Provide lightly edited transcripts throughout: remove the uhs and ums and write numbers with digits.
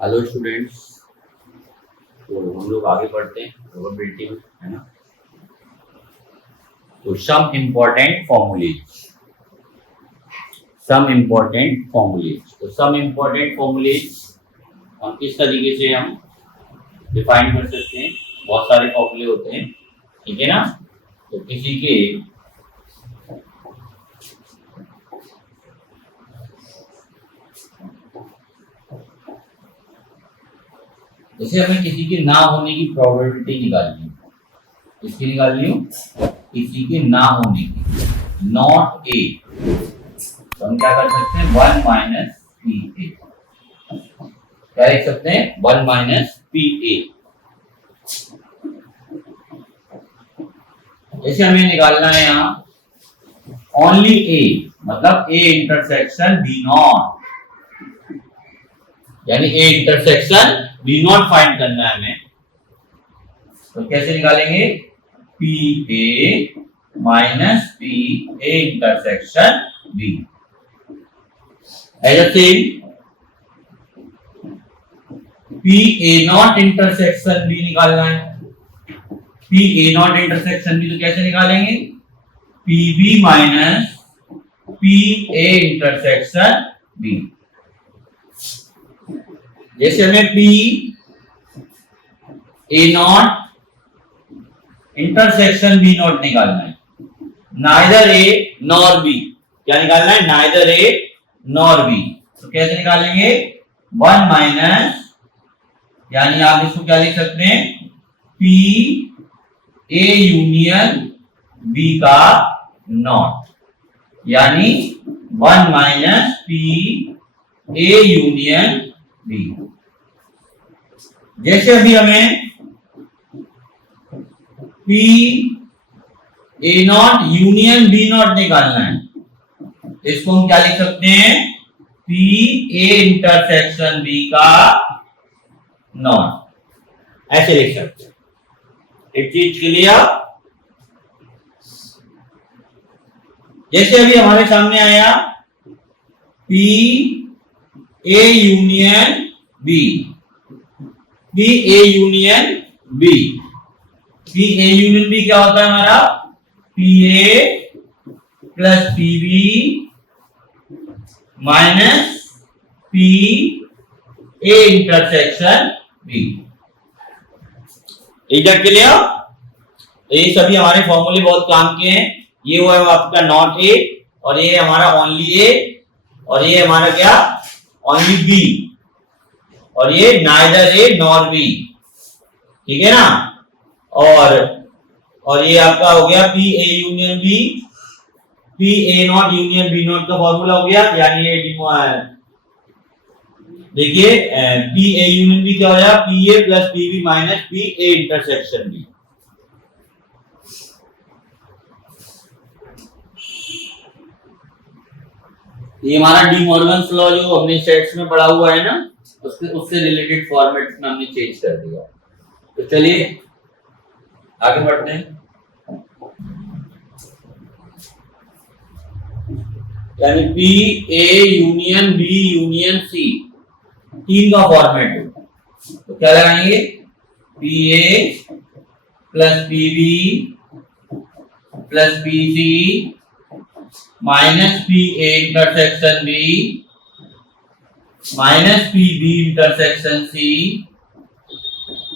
Hello students. तो हम लोग आगे बढ़ते हैं प्रोबेबिलिटी में, है ना। तो सम इम्पोर्टेंट फॉर्मूलेज, तो सम इम्पोर्टेंट फॉर्मूलेज हम किस तरीके से हम डिफाइन कर सकते हैं। बहुत सारे फॉर्मूले होते हैं, ठीक है ना। तो किसी के जैसे हमें किसी के ना होने की प्रोबेबिलिटी निकालनी है, किसकी निकालनी हो, किसी के ना होने की, नॉट ए। तो हम क्या कर सकते हैं, 1 माइनस पी ए, क्या लिख सकते हैं, 1 माइनस पी ए। जैसे हमें निकालना है यहाँ ओनली ए, मतलब ए इंटरसेक्शन बी नॉट, यानी A intersection B not find करना है हमें। तो कैसे निकालेंगे, P A minus P A intersection B. ऐसे P A not intersection B निकालना है। P A not intersection B तो कैसे निकालेंगे, P B minus P A intersection B. जैसे हमें P A not intersection B not निकालना है, नाइदर ए नॉर बी, क्या निकालना है, नाइदर ए नॉर बी। तो कैसे निकालेंगे, 1 माइनस, यानी आप इसको क्या लिख सकते हैं, पी ए यूनियन बी का नॉट, यानी 1 minus P A union B. जैसे अभी हमें P A not union B not निकालना है, इसको हम क्या लिख सकते हैं, पी ए इंटरसेक्शन बी का नॉट, ऐसे लिख सकते हैं। एक चीज क्लियर। जैसे अभी हमारे सामने आया P A union B, P A union B, P A union B क्या होता है हमारा, P A plus P B minus P A intersection B. इधर क्लियर। ये सभी हमारे फॉर्मूले बहुत काम के हैं। ये वो है आपका नॉट ए, और ये हमारा ओनली ए, और ये हमारा क्या, ओनली बी, और ये नाइदर ए नॉर बी, ठीक है ना। और ये आपका हो गया P A union B, P A not union B not का फॉर्मूला हो गया, यानी ये देखिए पी ए यूनियन बी क्या हो जाएगा, P A plus P B minus P A intersection B. ये हमारा डी मॉर्गन्स लॉ जो हमने सेट्स में पढ़ा हुआ है ना, उससे रिलेटेड फॉर्मेट में हमने चेंज कर दिया। तो चलिए आगे बढ़ते हैं। यानी P A union B union C, तीन का फॉर्मेट है। तो क्या लगाएंगे, P A plus P B plus P C minus P A intersection B minus P B intersection C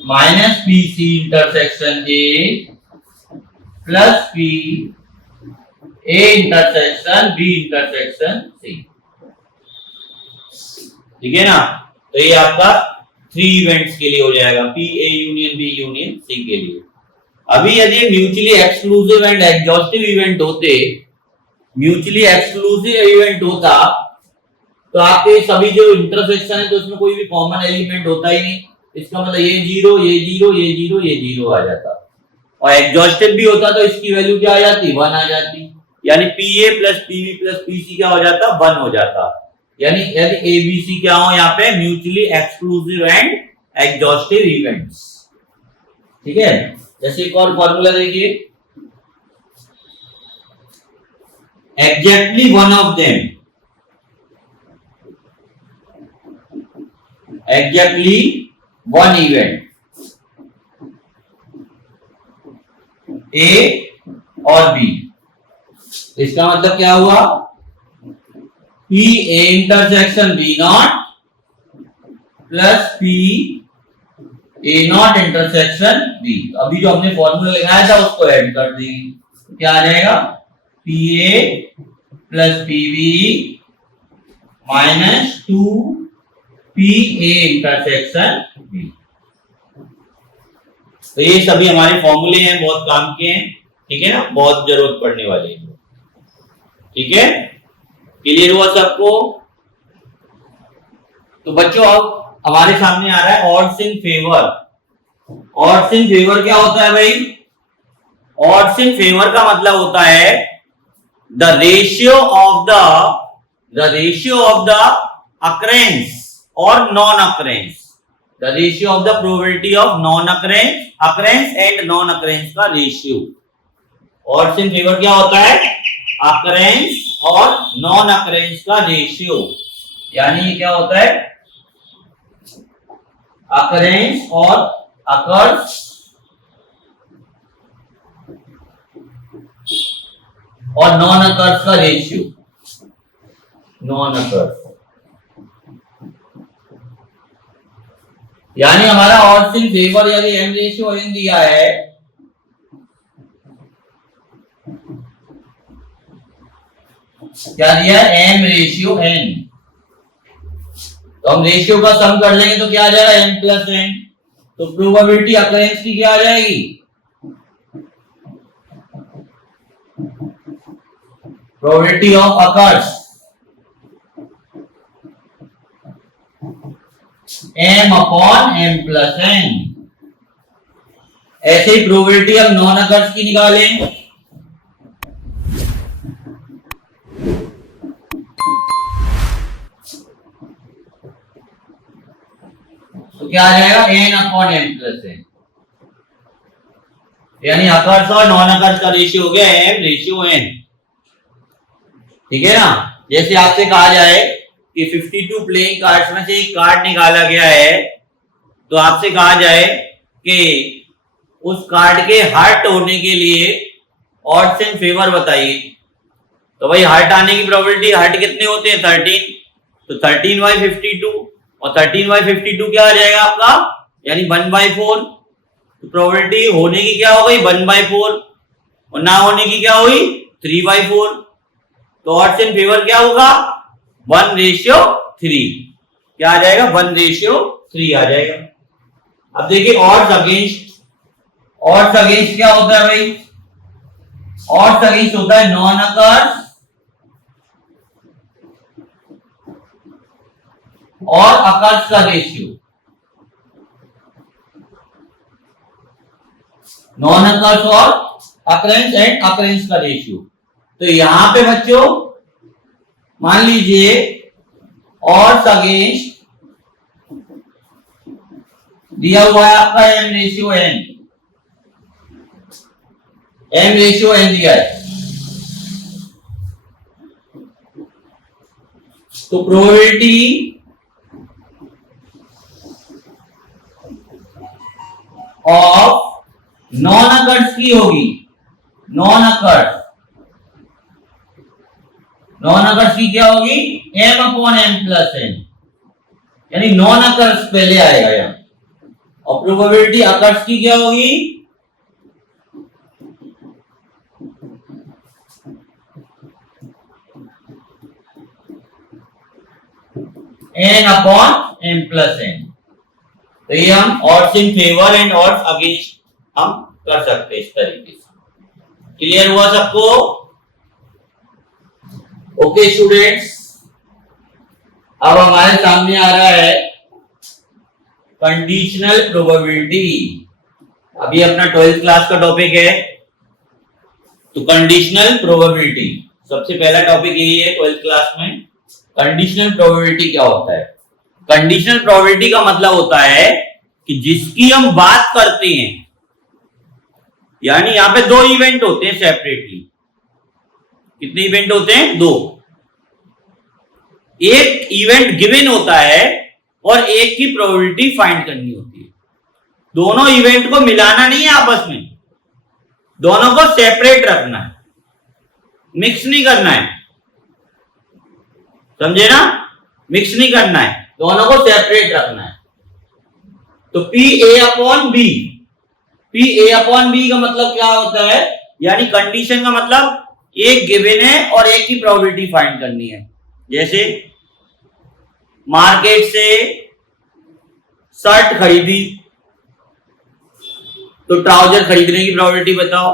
minus P C intersection A plus P A intersection B intersection C, ठीक है ना। तो ये आपका 3 इवेंट्स के लिए हो जाएगा, P A union B union C के लिए। अभी यदि mutually exclusive and exhaustive event होते, म्यूचुअली एक्सक्लूसिव इवेंट होता तो आपके सभी जो इंटरसेक्शन है तो उसमें कोई भी कॉमन एलिमेंट होता ही नहीं, इसका मतलब ये जीरो ये जीरो ये जीरो ये जीरो आ जाता। और एग्जॉस्टिव भी होता तो इसकी वैल्यू क्या आ जाती, 1 आ जाती, यानी P A plus P B plus P C क्या हो जाता, 1 हो जाता। यानी यदि ए बी सी क्या हो यहाँ पे, mutually exclusive and exhaustive events, ठीक है। जैसे एक और फॉर्मूला देखिए, exactly one of them exactly one event A और बी। इसका मतलब क्या हुआ? P A intersection B not plus P A not intersection B. अभी जो हमने फॉर्मूला लगाया था उसको ऐड कर देंगे, क्या आ जाएगा? P A plus P B minus 2 P A intersection B. तो ये सभी हमारे फॉर्मूले हैं, बहुत काम के हैं, ठीक है ना, बहुत जरूरत पड़ने वाले हैं। ठीक है, क्लियर हुआ सबको? तो बच्चों अब हमारे सामने आ रहा है odds in favour. Odds in favour क्या होता है भाई? ऑड्स इन फेवर का मतलब होता है the ratio of the occurrence और non occurrence, the ratio of the probability of non occurrence and non occurrence का रेशियो। ऑड्स इन फेवर क्या होता है? अकरेंस और नॉन अकरेंस का रेशियो। यानी ये क्या होता है? अकरेंस और अकर्स और नॉन अकर्स का रेशियो। नॉन अकर्स यानी हमारा ऑड्स इन फेवर यदि एम रेशियो एन दिया है, क्या दिया है? M ratio N. तो हम रेशियो का सम कर लेंगे तो क्या आ जाएगा? M plus N. तो प्रोबेबिलिटी अकरेंस की क्या आ जाएगी? Probability of occurs M upon M plus N. ऐसे ही प्रोबेबिलिटी हम नॉन अकर्स की निकालें, तो क्या आ जाएगा? N upon M plus N. यानी अकर्स और नॉन अकर्स का रेशियो हो गया एम रेशियो एन। ठीक है ना? जैसे आपसे कहा जाए कि 52 प्लेइंग कार्ड्स में से एक कार्ड निकाला गया है, तो आपसे कहा जाए कि उस कार्ड के हर्ट होने के लिए ऑड्स इन फेवर बताइए। तो भाई हर्ट आने की प्रोबेबिलिटी, हर्ट कितने होते हैं? 13। तो 13/52 और 13/52 क्या आ जाएगा आपका? यानी 1/4। तो प्रोबेबिलिटी होने की क्या हो गई? 1/4 और ना होने की क्या हुई? 3/4। तो ऑड्स इन फेवर क्या होगा? 1/3। क्या आ जाएगा? 1/3 आ जाएगा। अब देखिए ऑड्स अगेंस्ट क्या होता है भाई? ऑड्स अगेंस्ट होता है नॉन अकर्स और अकर्स का रेशियो। नॉन अकर्स और अकरेंस एंड अकरेंस का रेशियो। तो यहां पे बच्चों मान लीजिए ऑड्स अगेंस्ट दिया हुआ है आपका M ratio N. M ratio N दिया है, तो प्रोबेबिलिटी ऑफ नॉन अकर्स की होगी। नॉन अकर्स की क्या होगी? M upon M plus N. यानी नॉन अकर्स पहले आएगा यहां, और प्रोबेबिलिटी अकर्स की क्या होगी? N upon M plus N. तो ये हम odds in favour and odds against हम कर सकते हैं इस तरीके से। क्लियर हुआ सबको? ओके स्टूडेंट्स, अब हमारे सामने आ रहा है कंडीशनल प्रोबेबिलिटी। अभी अपना 12th क्लास का टॉपिक है, तो कंडीशनल प्रोबेबिलिटी सबसे पहला टॉपिक यही है 12th क्लास में। कंडीशनल प्रोबेबिलिटी क्या होता है? कंडीशनल प्रोबेबिलिटी का मतलब होता है कि जिसकी हम बात करते हैं, यानी यहां पे 2 इवेंट होते हैं सेपरेटली। कितने इवेंट होते हैं? 2। एक इवेंट गिवन होता है और एक की प्रोबेबिलिटी फाइंड करनी होती है। दोनों इवेंट को मिलाना नहीं है आपस में, दोनों को सेपरेट रखना है, मिक्स नहीं करना है, समझे ना? मिक्स नहीं करना है, दोनों को सेपरेट रखना है। तो P A upon B, P A upon B का मतलब क्या होता है? यानी कंडीशन का मतलब एक गिवन है और एक की प्रोबेबिलिटी फाइंड करनी है। जैसे मार्केट से शर्ट खरीदी तो ट्राउजर खरीदने की प्रोबेबिलिटी बताओ।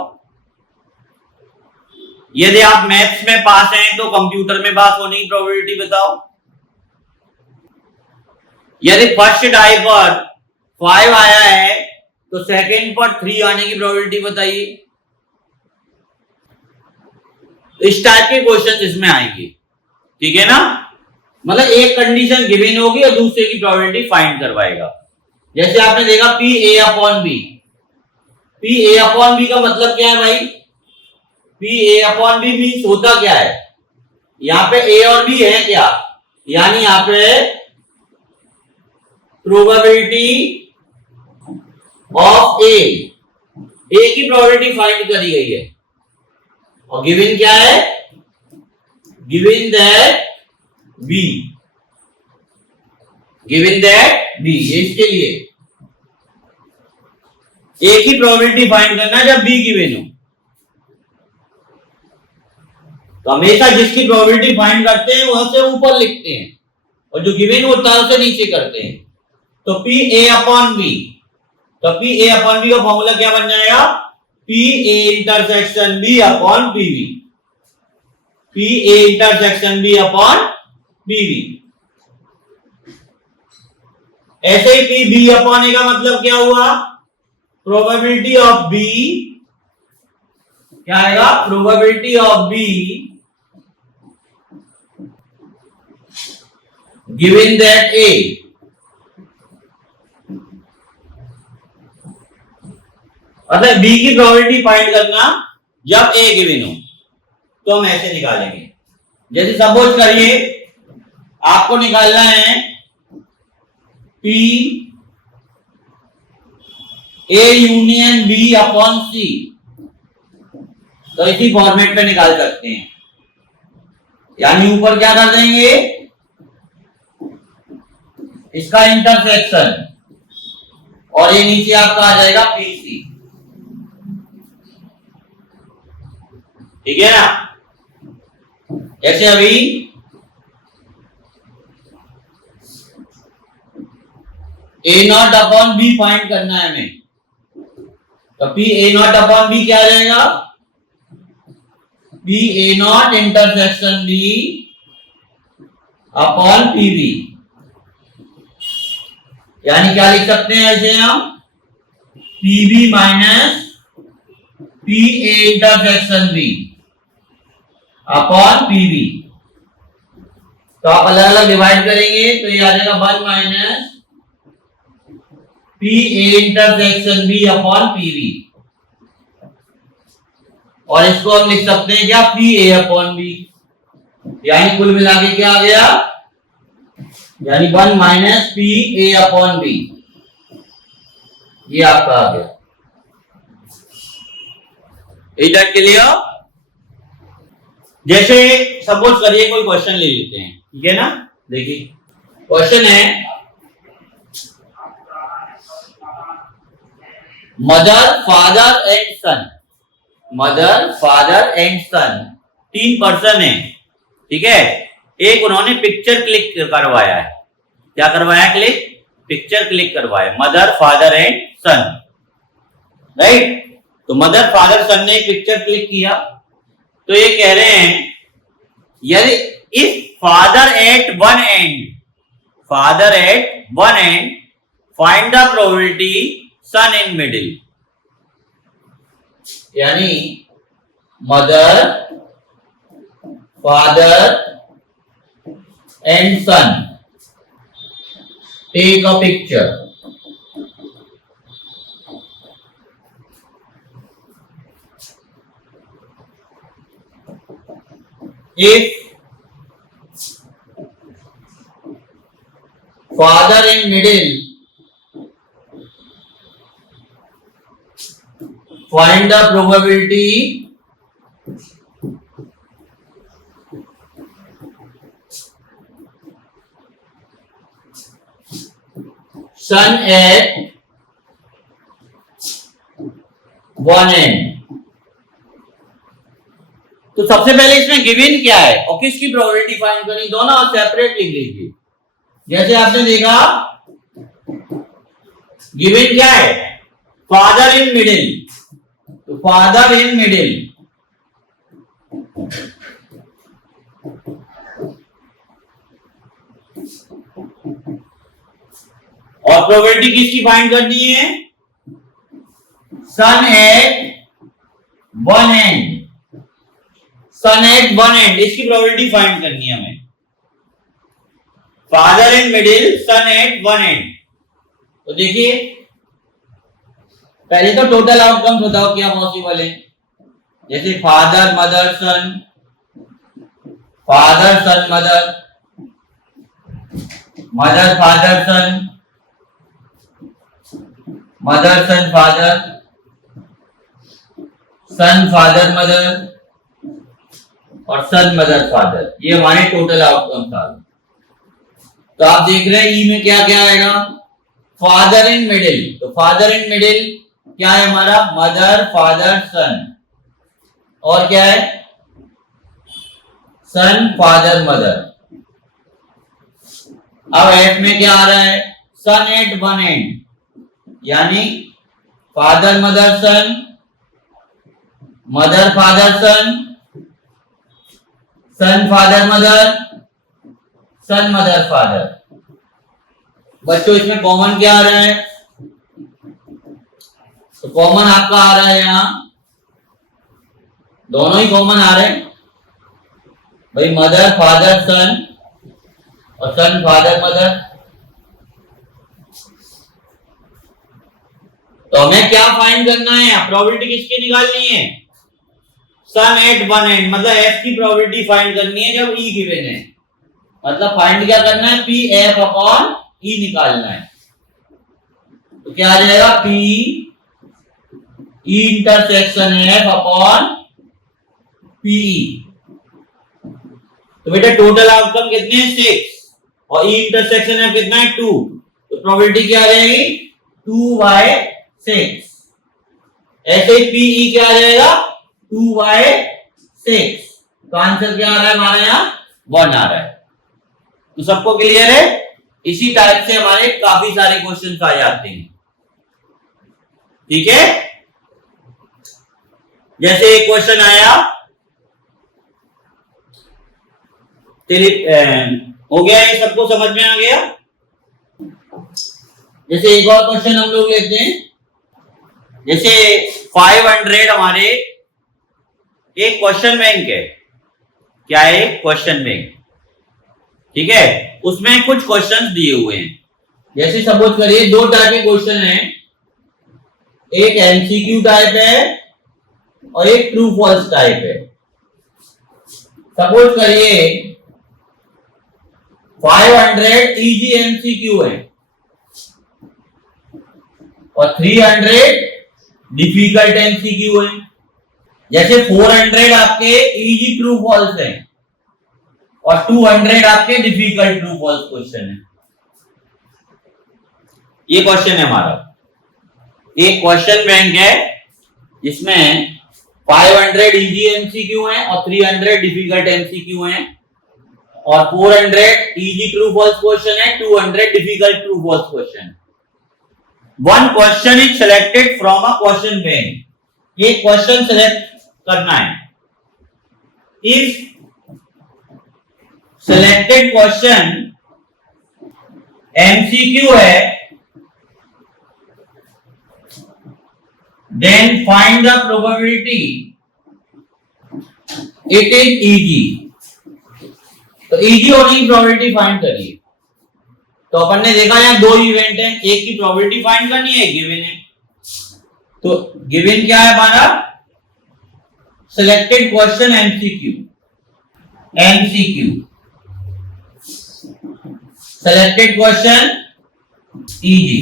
यदि आप मैथ्स में पास हैं तो कंप्यूटर में पास होने की प्रोबेबिलिटी बताओ। यदि फर्स्ट डाई पर 5 आया है तो सेकंड पर 3 आने की प्रोबेबिलिटी बताइए। इस टाइप के क्वेश्चन इसमें आएंगे, ठीक है ना? मतलब एक कंडीशन गिवन होगी और दूसरे की प्रोबेबिलिटी फाइंड करवाएगा। जैसे आपने देखा P A upon B, P A upon B का मतलब क्या है भाई? P A upon B means होता क्या है? यहां पे ए और बी है क्या? यानी यहां पे प्रोबेबिलिटी ऑफ ए की प्रोबेबिलिटी फाइंड करी गई है और गिवन क्या है? Given that B, given that B, इसके लिए ए की प्रोबेबिलिटी फाइंड करना है जब बी गिवन हो। तो हमेशा जिसकी प्रोबेबिलिटी फाइंड करते हैं वहां से ऊपर लिखते हैं और जो गिवन होता है उसे नीचे करते हैं। तो पी ए अपॉन बी, तो पी ए अपॉन बी का फॉर्मूला क्या बन जाएगा? P A intersection B upon P B, P A intersection B upon P B. ऐसे ही पी बी अपॉन ए का मतलब क्या हुआ? प्रोबेबिलिटी ऑफ बी, क्या आएगा? Probability of B given that A, मतलब बी की प्रोबेबिलिटी फाइंड करना जब ए गिवन हो। तो हम ऐसे निकालेंगे, जैसे सपोज करिए आपको निकालना है P A union B upon C, तो इसी फॉर्मेट में निकाल सकते हैं। यानी ऊपर क्या कर देंगे? इसका इंटरसेक्शन और ये नीचे आपका आ जाएगा पी सी, ठीक है ना? जैसे अभी A not upon B find करना है हमें, तो P A not upon B क्या आ जाएगा? P A not intersection B upon P B. यानी क्या लिख सकते हैं ऐसे हम? P B minus P A intersection B upon P B. तो आप अलग अलग डिवाइड करेंगे तो ये आ जाएगा 1 minus P A intersection B upon P B, और इसको हम लिख सकते हैं क्या? P A upon B. यानी कुल मिला के क्या आ गया? यानी 1 minus P A upon B, ये आपका आ गया। इधर के लिए जैसे सपोज करिए कोई क्वेश्चन ले लेते हैं, ठीक है ना? देखिए क्वेश्चन है mother father and son, mother father and son 3 person है, ठीक है? एक उन्होंने पिक्चर क्लिक करवाया है। क्या करवाया? क्लिक, पिक्चर क्लिक करवाया, mother father and son, right? तो मदर फादर सन ने पिक्चर क्लिक किया, तो ये कह रहे हैं यदि if father at one end, father at one end find the probability son in middle. यानी mother father and son take a picture, if father in middle, find the probability son at one end। तो सबसे पहले इसमें given क्या है और किसकी probability find करनी, दोनों सेपरेट लिख लीजिए। जैसे आपने देखा गिवन क्या है, फादर इन मिडिल, तो फादर इन मिडिल और प्रोबेबिलिटी किसकी फाइंड करनी है, son at one end, son at one end, इसकी प्रोबेबिलिटी फाइंड करनी है हमें। Father in middle, son at one end. तो देखिए पहले तो टोटल आउटकम बताओ क्या पॉसिबल है। जैसे father mother son, father son mother, mother father son, mother son father, son father mother और सन मदर फादर, ये हमारे टोटल आउटकम था। तो आप देख रहे हैं ई में क्या क्या आएगा, फादर इन मिडिल, तो फादर इन मिडिल क्या है हमारा, मदर फादर सन, और क्या है सन फादर मदर। अब एफ में क्या आ रहा है, सन एट वन एंड, यानी father mother son, mother father son, son father mother, son mother father. बच्चों इसमें कॉमन क्या आ रहा है, तो कॉमन आपका आ रहा है यहां, दोनों ही कॉमन आ रहे हैं भाई, मदर फादर सन और सन फादर मदर। तो हमें क्या फाइंड करना है, प्रोबेबिलिटी किसकी निकालनी है, सन एट वन एंड, मतलब एफ की प्रोबेबिलिटी फाइंड करनी है जब ई गिवन है, मतलब फाइंड क्या करना है, पी एफ अपॉन ई निकालना है। तो क्या आ जाएगा, P E intersection F upon P. तो बेटा टोटल आउटकम कितने हैं, 6 और ई इंटरसेक्शन एफ कितना है, 2, तो प्रोबेबिलिटी क्या आ जाएगी, 2/6। ऐसे ही पीई क्या आ जाएगा, 2/6। तो आंसर क्या आ रहा है हमारे यहाँ, 1 आ रहा है। तो सबको क्लियर है, इसी टाइप से हमारे काफी सारे क्वेश्चन आ जाते हैं, ठीक है। जैसे एक क्वेश्चन आया, हो गया, ये सबको समझ में आ गया। जैसे एक और क्वेश्चन हम लोग लेते हैं, जैसे 500 हमारे एक क्वेश्चन बैंक है, क्या है, क्वेश्चन बैंक, ठीक है। उसमें कुछ क्वेश्चंस दिए हुए हैं, जैसे सपोज करिए 2 टाइप के क्वेश्चन हैं, एक एमसीक्यू टाइप है और एक ट्रू फॉल्स टाइप है। सपोज करिए 500 इजी एमसीक्यू है और 300 डिफिकल्ट एमसीक्यू है। जैसे 400 आपके इजी ट्रू फॉल्स है और 200 आपके डिफिकल्ट ट्रू फॉल्स क्वेश्चन है। ये क्वेश्चन है हमारा, एक क्वेश्चन बैंक है जिसमें 500 इजी एमसीक्यू है और 300 डिफिकल्ट एमसीक्यू है और 400 इजी ट्रू फॉल्स क्वेश्चन है, 200 difficult true false question. One question is selected from a question bank, ये क्वेश्चन सिलेक्ट करना है। इफ सिलेक्टेड क्वेश्चन एमसीक्यू है, then find the probability it is easy। तो easy होने की प्रोबेबिलिटी फाइंड करिए। तो अपन ने देखा यहाँ 2 इवेंट है, एक की प्रोबेबिलिटी फाइंड करनी है, एक गिवन है। तो गिवन क्या है हमारा, selected question MCQ, MCQ selected question easy.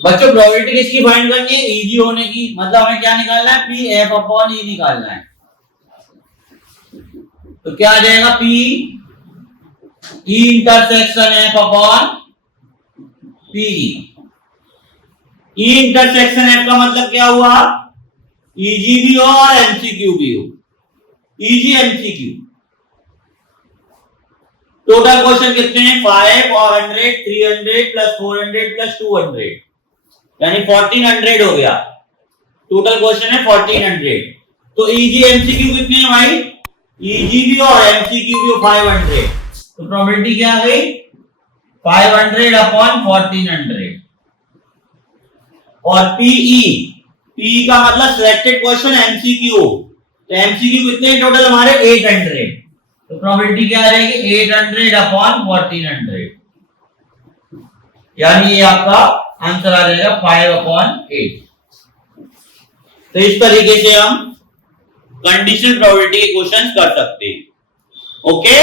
बच्चों प्रोबेबिलिटी किसकी फाइंड करनी है? इजी होने की। मतलब हमें क्या निकालना है? पी एफ अपॉन ई निकालना है। तो क्या आ जाएगा? P E intersection F upon P. E intersection F का मतलब क्या हुआ? इजी भी हो और एमसीक्यू भी हो। Easy MCQ. टोटल क्वेश्चन कितने हैं? 500 300 प्लस 400 प्लस 200 यानी 1400 हो गया। टोटल क्वेश्चन है 1400। तो इजी एमसीक्यू कितने हैं भाई? इजी भी और एमसीक्यू भी 500। तो प्रोबेबिलिटी क्या आ गई? 500 अपॉन 1400। और पीई, पी का मतलब सिलेक्टेड क्वेश्चन एमसीक्यू। तो एमसीक्यू कितने टोटल हमारे? 800। तो प्रोबेबिलिटी क्या आ जाएगी? 800 अपॉन 1400 यानी ये आपका आंसर आ जाएगा 5/8। तो इस तरीके से हम कंडीशनल प्रोबेबिलिटी के क्वेश्चन कर सकते हैं। ओके।